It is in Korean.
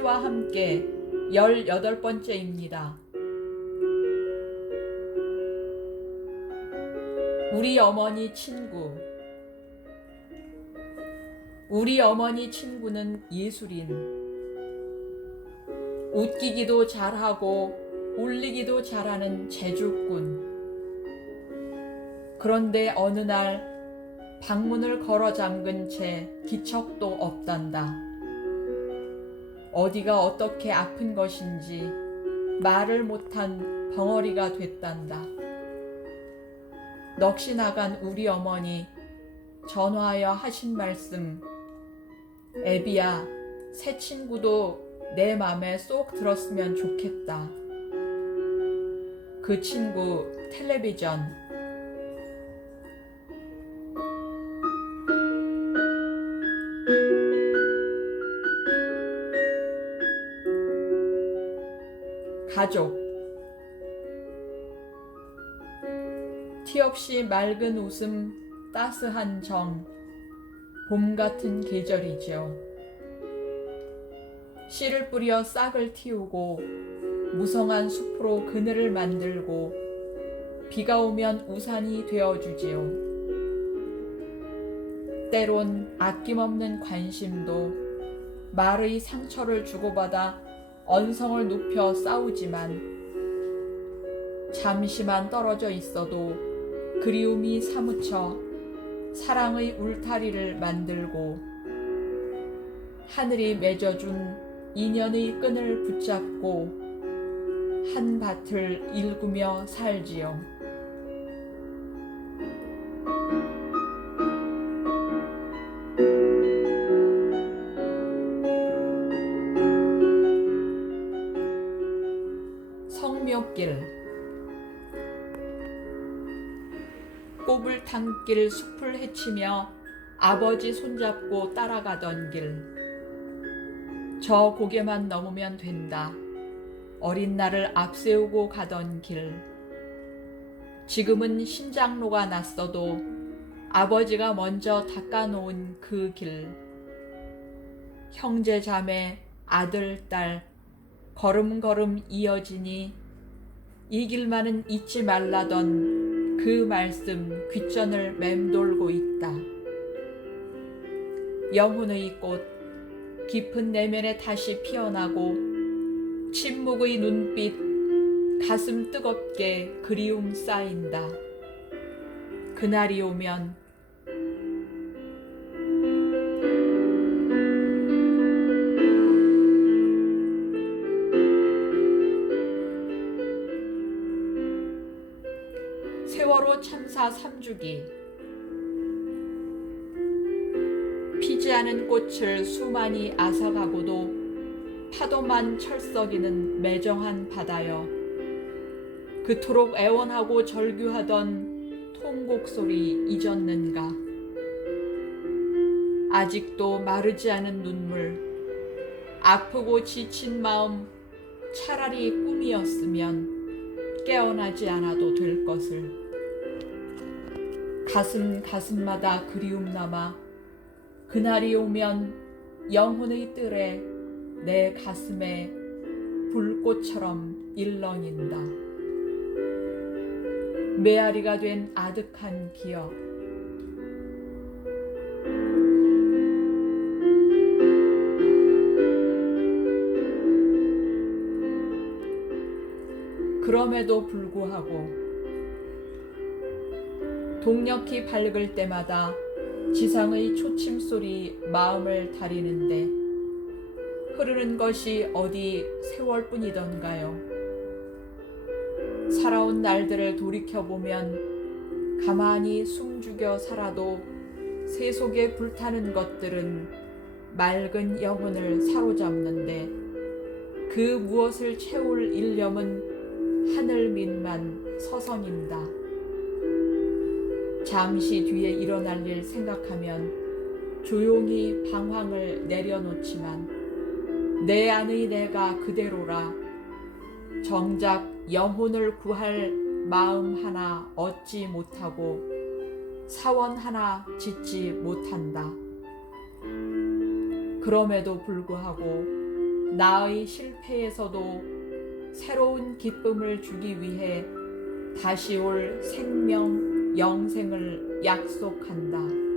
시와 함께 18번째입니다. 우리 어머니 친구 우리 어머니 친구는 예술인 웃기기도 잘하고 울리기도 잘하는 재주꾼 그런데 어느 날 방문을 걸어 잠근 채 기척도 없단다. 어디가 어떻게 아픈 것인지 말을 못한 벙어리가 됐단다. 넋이 나간 우리 어머니 전화하여 하신 말씀 애비야 새 친구도 내 맘에 쏙 들었으면 좋겠다. 그 친구 텔레비전 가족 티 없이 맑은 웃음 따스한 정 봄 같은 계절이죠. 씨를 뿌려 싹을 틔우고 무성한 숲으로 그늘을 만들고 비가 오면 우산이 되어주지요. 때론 아낌없는 관심도 말의 상처를 주고받아 언성을 높여 싸우지만 잠시만 떨어져 있어도 그리움이 사무쳐 사랑의 울타리를 만들고 하늘이 맺어준 인연의 끈을 붙잡고 한 밭을 일구며 살지요. 꼽을 탄길 숲을 헤치며 아버지 손잡고 따라가던 길. 저 고개만 넘으면 된다. 어린 나를 앞세우고 가던 길. 지금은 신장로가 났어도 아버지가 먼저 닦아놓은 그 길. 형제 자매 아들 딸 걸음걸음 이어지니 이 길만은 잊지 말라던 그 말씀 귓전을 맴돌고 있다. 영혼의 꽃 깊은 내면에 다시 피어나고 침묵의 눈빛 가슴 뜨겁게 그리움 쌓인다. 그날이 오면 세월호 참사 3주기. 피지 않은 꽃을 수많이 앗아가고도 파도만 철썩이는 매정한 바다여 그토록 애원하고 절규하던 통곡 소리 잊었는가? 아직도 마르지 않은 눈물 아프고 지친 마음 차라리 꿈이었으면 깨어나지 않아도 될 것을 가슴 가슴마다 그리움 남아 그날이 오면 영혼의 뜰에 내 가슴에 불꽃처럼 일렁인다. 메아리가 된 아득한 기억. 그럼에도 불구하고 동력히 밝을 때마다 지상의 초침 소리 마음을 다리는데 흐르는 것이 어디 세월뿐이던가요. 살아온 날들을 돌이켜보면 가만히 숨죽여 살아도 세속에 불타는 것들은 맑은 영혼을 사로잡는데 그 무엇을 채울 일념은 하늘밑만 서성인다. 잠시 뒤에 일어날 일 생각하면 조용히 방황을 내려놓지만 내 안의 내가 그대로라 정작 영혼을 구할 마음 하나 얻지 못하고 사원 하나 짓지 못한다. 그럼에도 불구하고 나의 실패에서도 새로운 기쁨을 주기 위해 다시 올 생명, 영생을 약속한다.